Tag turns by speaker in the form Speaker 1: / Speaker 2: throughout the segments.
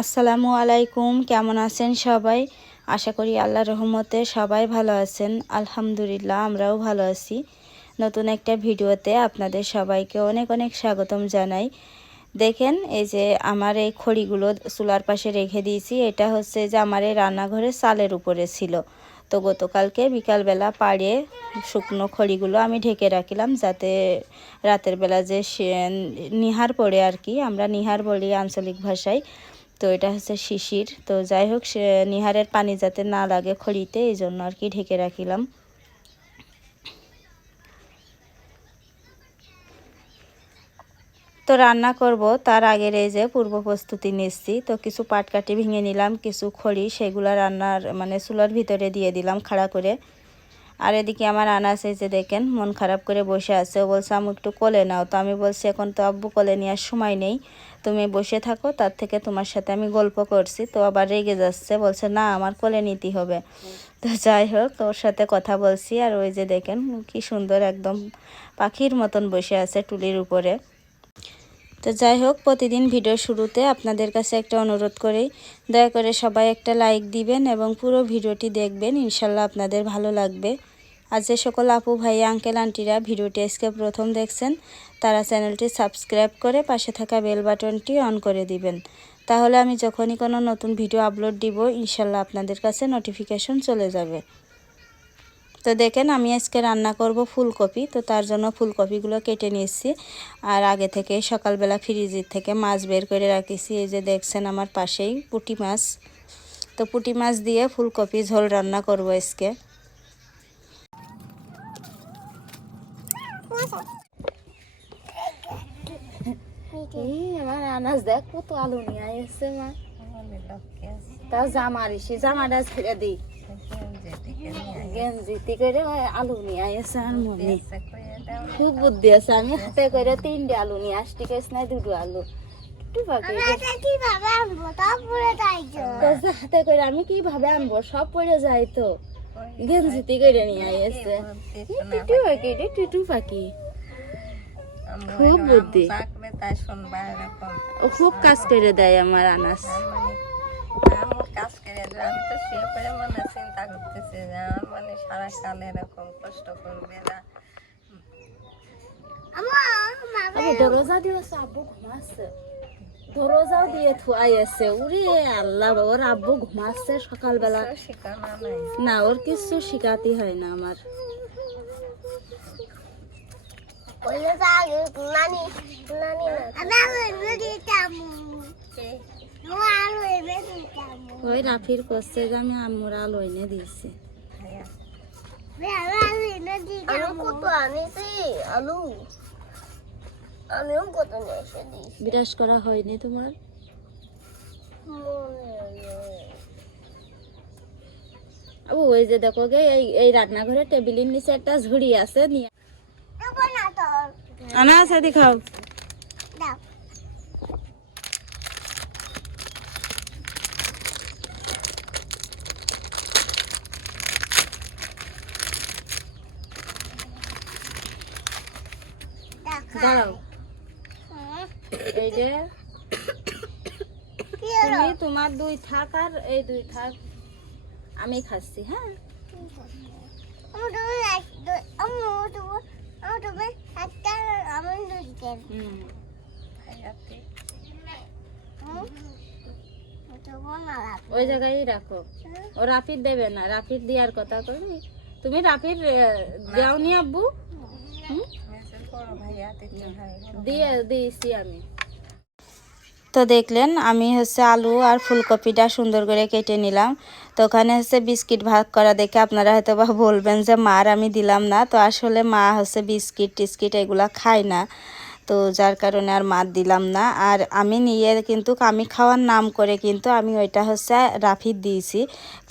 Speaker 1: আসসালামু আলাইকুম, কেমন আছেন সবাই? আশা করি আল্লাহ রহমতে সবাই ভালো আছেন। আলহামদুলিল্লাহ, আমরাও ভালো আছি। নতুন একটা ভিডিওতে আপনাদের সবাইকে অনেক অনেক স্বাগতম জানাই। দেখেন, এই যে আমার এই খড়িগুলো চুলার পাশে রেখে দিয়েছি। এটা হচ্ছে যে আমার এই রান্নাঘরে চালের উপরে ছিল। তো গতকালকে বিকালবেলা পাড়ে শুকনো খড়িগুলো আমি ঢেকে রাখিলাম যাতে রাতের বেলা যে নিহার পড়ে আর কি, আমরা নিহার বলি আঞ্চলিক ভাষায়। তো এটা হচ্ছে শিশির। তো যাই হোক, সে নিহারের পানি যাতে না লাগে খড়িতে, এই জন্য আর কি ঢেকে রাখিলাম। তো রান্না করব, তার আগের এই যে পূর্ব প্রস্তুতি নিচ্ছি। তো কিছু পাটকাঠি ভেঙে নিলাম, কিছু খড়ি, সেগুলো রান্নার মানে চুলার ভিতরে দিয়ে দিলাম খাড়া করে। আর এদিকে আমার আনাস যে দেখেন, মন খারাপ করে বসে আছে। ও বলছে আমি একটু কোলে নাও। তো আমি বলছি, এখন তো আব্বু কোলে নেওয়ার সময় নেই। তুমি বসে থাকো, তার থেকে তোমার সাথে আমি গল্প করছি। তো আবার রেগে যাচ্ছে, বলছে, না, আমার কোলে নিতে হবে। তো যাই হোক, ওর সাথে কথা বলছি। আর ওই যে দেখেন, কি সুন্দর একদম পাখির মতন বসে আছে টুলির উপরে। তো যাই হোক, প্রতিদিন ভিডিও শুরুতে আপনাদের কাছে একটা অনুরোধ করি দয়া করে সবাই একটা লাইক দিবেন এবং পুরো ভিডিওটি দেখবেন, ইনশাল্লাহ আপনাদের ভালো লাগবে। আর যে সকল আপু ভাই, আঙ্কেল, আন্টিরা ভিডিওটি আজকে প্রথম দেখছেন, তারা চ্যানেলটি সাবস্ক্রাইব করে পাশে থাকা বেল বাটনটি অন করে দিবেন। তাহলে আমি যখনই কোনো নতুন ভিডিও আপলোড দিব, ইনশাল্লাহ আপনাদের কাছে নোটিফিকেশন চলে যাবে। তো দেখেন আমি আজকে রান্না করব ফুলকপি তো তার জন্য ফুলকপিগুলো কেটে নিয়েছি। আর আগে থেকে সকালবেলা ফ্রিজের থেকে মাছ বের করে রাখিছি এই যে দেখছেন আমার পাশেই পুঁটি মাছ। তো পুটি মাছ দিয়ে ফুলকপি ঝোল রান্না করব আজকে।
Speaker 2: এই আমার আনাজ দেখ কত আলু নিয়ে এসছে মা। তাও জামা রিসি জামাটা ছেড়ে দিই গেঞ্জিতি করে আলু নিয়ে আর মনে খুব বুদ্ধি। আছে আমি হাতে করে তিনটে আলু নিয়ে আসছি কেস নাই দুটো আলু হাতে করে আমি কীভাবে আনব সব পড়ে যায় তো গেঞ্জিতি করে নিয়ে এসে টিটু পাখি রে টিটু পাখি খুব বুদ্ধি
Speaker 1: খুব কাজ করে দেয় আমার আনাস।
Speaker 3: কাজ করে। আমি তো শুয়ে পড়ে মনে চিন্তা করতেছি যে আমার মানে সারা কাল এরকম কষ্ট করবে না
Speaker 1: দরজা দিয়েছে আব্বু ঘুমাচ্ছে দরজাও দিয়ে থুয়াই আছে উরে আল্লাহ ওর আব্বু ঘুমাচ্ছে সকালবেলা না ওর কিছু শিখাতে হয় না আমার ওই রাফির করছে যে আমি আম্মুর আলো এনে দিয়েছি। বিরাজ করা হয়নি তোমার? ওই যে দেখো গে এই এই রান্নাঘরে টেবিলের নিচে একটা ঝুড়ি আছে নিয়ে আনা আছে খাও। দাঁড়াও এই যে তুমি তোমার দুই থাক আর এই দুই থাক আমি খাচ্ছি হ্যাঁ হুম ওই জায়গায় রাখো ও রাফির দেবে না রাফির দেওয়ার কথা করবি তুমি রাফির দেওনি আব্বু হুম?
Speaker 3: মেসের বড় ভাইয়া তিন ভাই
Speaker 1: তো দেখলেন, আমি হচ্ছে আলু আর ফুলকপিটা সুন্দর করে কেটে নিলাম। তো ওখানে হচ্ছে বিস্কিট ভাগ করা দেখে আপনারা হয়তো বা বলবেন যে, মার, আমি দিলাম না। তো আসলে মা হচ্ছে বিস্কিট টিস্কিট এগুলা খায় না। তো যার কারণে আর মাত দিলাম না। আর আমি নিয়ে কিন্তু আমি খাওয়ার নাম করে কিন্তু আমি ওইটা হচ্ছে রাফিদ দিয়েছি।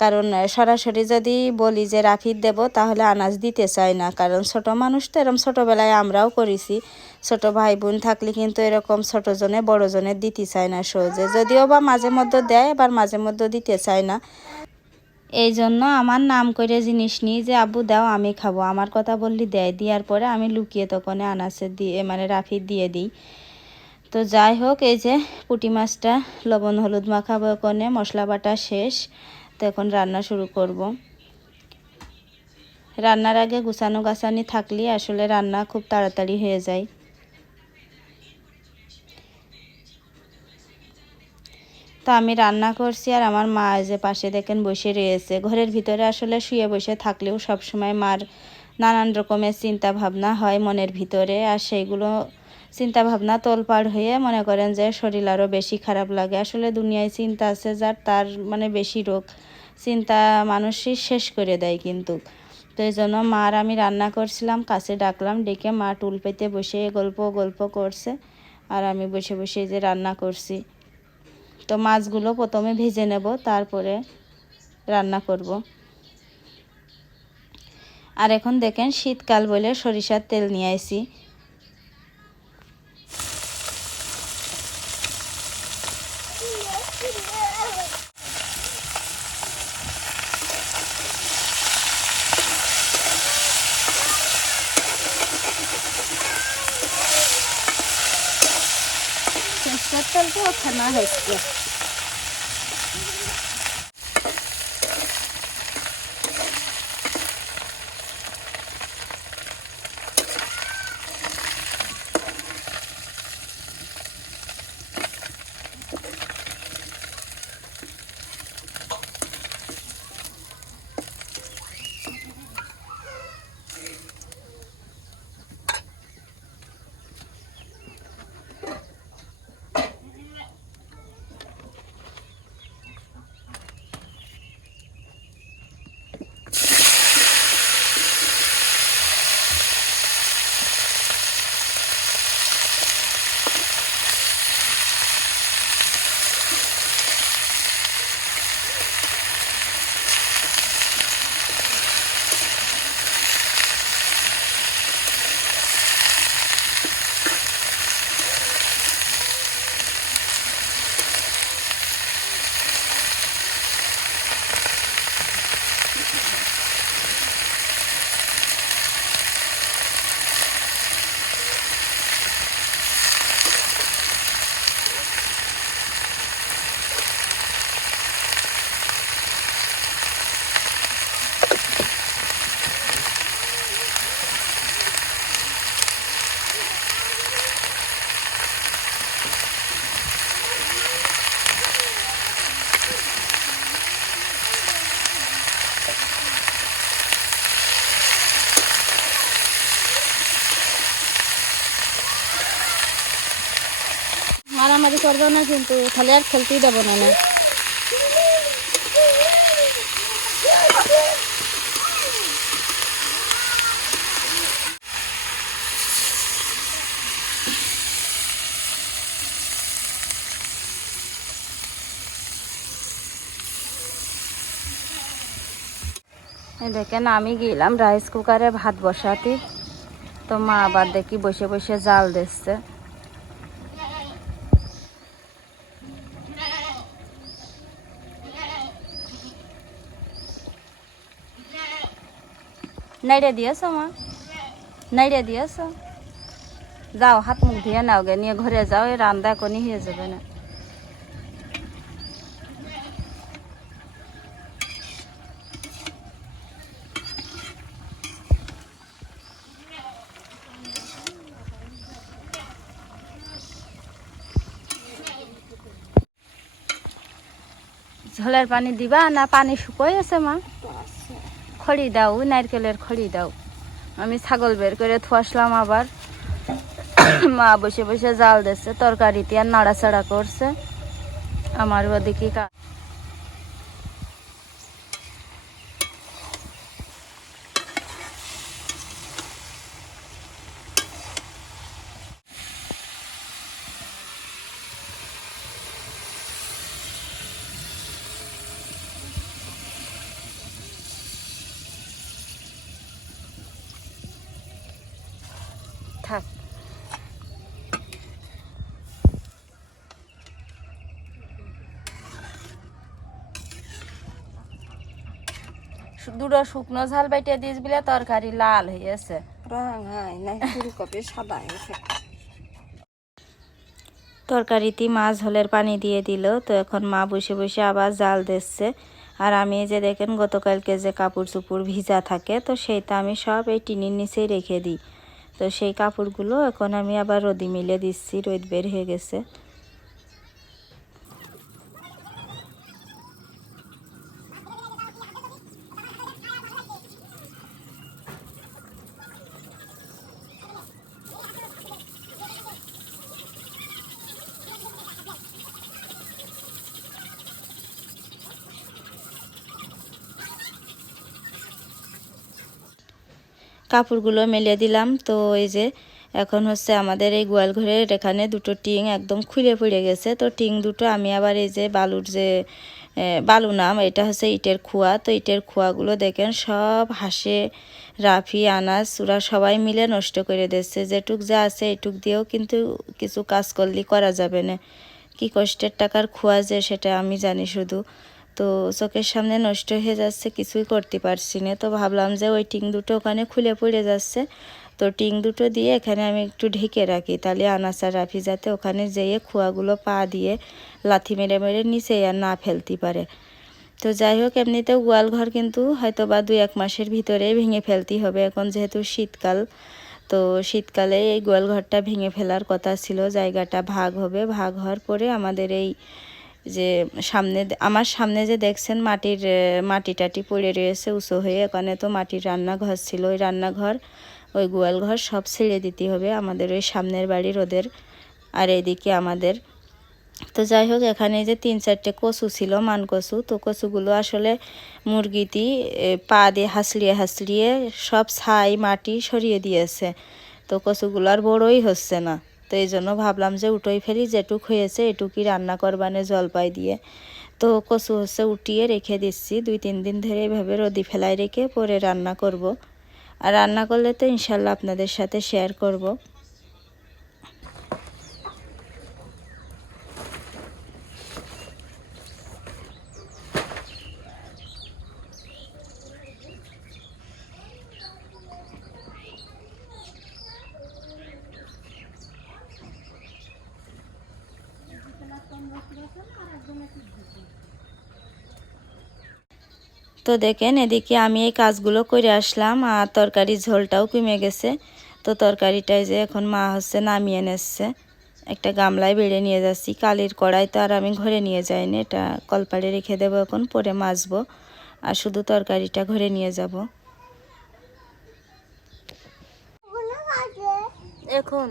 Speaker 1: কারণ সরাসরি যদি বলি যে রাফির দেব, তাহলে আনাজ দিতে চায় না। কারণ ছোট মানুষ তো এরকম ছোটোবেলায় আমরাও করেছি। ছোট ভাই বোন থাকলে কিন্তু এরকম ছোট জনে, বড় জনের দিতে চায় না সহজে। যদিও বা মাঝে মধ্যে দেয়, আবার মাঝে মধ্যে দিতে চায় না। এই জন্য আমার নাম করে জিনিস নিই যে, আব্বু, দাও, আমি খাব। আমার কথা বললি দেয়। দেওয়ার পরে আমি লুকিয়ে তখন আনাসে দিয়ে মানে রাফি দিয়ে দিই। তো যাই হোক, এই যে পুঁটি মাছটা, লবণ, হলুদ মাখাবো ওখানে মশলা বাটা শেষ। তো এখন রান্না শুরু করব। রান্নার আগে গুছানো গাছানি থাকলে আসলে রান্না খুব তাড়াতাড়ি হয়ে যায়। তো আমি রান্না করছি আর আমার মা যে পাশে দেখেন বসে রয়েছে। ঘরের ভিতরে আসলে শুয়ে বসে থাকলেও সব সময় মার নানান রকমের চিন্তা ভাবনা হয় মনের ভিতরে আর সেইগুলো চিন্তা ভাবনা তোলপাড় হয়ে মনে করেন যে শরীর আরও বেশি খারাপ লাগে। আসলে দুনিয়ায় চিন্তা আছে যার তার মানে বেশি রোগ। চিন্তা মানুষই শেষ করে দেয় কিন্তু। তো এই জন্য মার আমি রান্না করছিলাম, কাছে ডাকলাম, ডেকে মা টুল পেতে বসে গল্প গল্প করছে। আর আমি বসে বসে যে রান্না করছি। তো মাছগুলো প্রথমে ভেজে নেব, তারপরে রান্না করব। আর এখন দেখেন শীতকাল বলে সরিষার তেল নিয়ে আইছি। সরিষার তেলটা মারামারি করব না, কিন্তু তাহলে আর খেলতেই দেবো না না দেখেন, আমি গেলাম রাইস কুকারে ভাত বসাতে। তো মা আবার দেখি বসে বসে জাল দিচ্ছে। নাইড়ে দিয়েছ মা নাইড়ে দিয়েছ যাও হাত মুখ ধুয়ে নাও গে নিয়ে ঘরে যাও এই রান্দা কোনি হয়ে যাবে না ঝোলের পানি দিবা না পানি শুকোয় আছে মা খড়ি দাও, নারকেলের খড়ি দাও। আমি ছাগল বের করে থুয়াসলাম আবার। মা বসে বসে জাল দিচ্ছে, তরকারিতে আর নাড়াচাড়া করছে। আমার ওদিকে দুটো শুকনো ঝাল বাইটে দিস বলে তরকারি লাল হয়েছে
Speaker 3: রাঙাই না ফুলকপি সাদা হয়েছে
Speaker 1: তরকারিতে মাছ ঝোলের পানি দিয়ে দিল তো এখন মা বসে বসে আবার জাল দিচ্ছে। আর আমি যে দেখেন গতকালকে যে কাপড় চুপড় ভিজা থাকে তো সেইটা আমি সব এই টিনের নিচেই রেখে দিই। তো সেই কাপড়গুলো এখন আমি আবার রোদি মিলে দিচ্ছি রোদ বের হয়ে গেছে। কাপড়গুলো মেলে দিলাম। তো এই যে এখন হচ্ছে আমাদের এই গোয়াল ঘরের এখানে দুটো টিং একদম খুলে পড়ে গেছে। তো টিং দুটো আমি আবার এই যে বালুর যে বালু নাম, এটা হচ্ছে ইটের খোয়া। তো ইটের খোয়াগুলো দেখেন সব হাসে, রাফি আনাজ ওরা সবাই মিলে নষ্ট করে দিচ্ছে যেটুক যা আছে এটুক দিয়েও কিন্তু কিছু কাজ করলে করা যাবে না। কি কষ্টের টাকার খোয়া যে সেটা আমি জানি শুধু। তো চোখের সামনে নষ্ট হয়ে যাচ্ছে, কিছুই করতে পারছি না। তো ভাবলাম যে ওই টিং দুটো ওখানে খুলে পড়ে যাচ্ছে। তো টিং দুটো দিয়ে এখানে আমি একটু ঢেকে রাখি, তাহলে আনাচার রাফি যাতে ওখানে যেয়ে খোয়াগুলো পা দিয়ে লাথি মেরে মেরে নিচে আর না ফেলতে পারে। তো যাই হোক, এমনিতেও গোয়াল ঘর কিন্তু হয়তো বা দুই এক মাসের ভিতরে ভেঙে ফেলতে হবে। এখন যেহেতু শীতকাল, তো শীতকালে এই গোয়াল ঘরটা ভেঙে ফেলার কথা ছিল, জায়গাটা ভাগ হবে। ভাগ হওয়ার পরে আমাদের এই যে সামনে আমার সামনে যে দেখছেন মাটির মাটি টাটি পড়ে রয়েছে, উঁচু হয়ে ওখানে তো মাটির রান্নাঘর ছিল। ওই রান্নাঘর, ওই গোয়াল ঘর সব ছেড়ে দিতে হবে আমাদের ওই সামনের বাড়ির ওদের আর এদিকে আমাদের। তো যাই হোক, এখানে যে তিন চারটে কচু ছিল, মান কচু, তো কচুগুলো আসলে মুরগিটি পা দিয়ে হাসলিয়ে হাসলিয়ে সব ছাই মাটি সরিয়ে দিয়েছে। তো কচুগুলো আর বড়ই হচ্ছে না। তো এই জন্য ভাবলাম যে উঠোই ফেলি, যেটুক হয়েছে এটুকুই রান্না করবানে জলপাই দিয়ে। তো কচু হচ্ছে উঠিয়ে রেখে দিচ্ছি, দুই তিন দিন ধরে এভাবে রদি ফেলায় রেখে পরে রান্না করব। আর রান্না করলে তো ইনশাল্লাহ আপনাদের সাথে শেয়ার করব। তো দেখেন, এদিকে আমি এই কাজগুলো করে আসলাম আর তরকারির ঝোলটাও কমে গেছে। তো তরকারিটাই যে এখন মা হচ্ছে নামিয়ে নিচ্ছে। একটা গামলায় বেড়ে নিয়ে যাচ্ছি। কালির কড়াই তো আর আমি ঘরে নিয়ে যাইনি। এটা কলপাড়ে রেখে দেবো এখন, পরে মাজবো। আর শুধু তরকারিটা ঘরে নিয়ে যাব।
Speaker 2: এখন।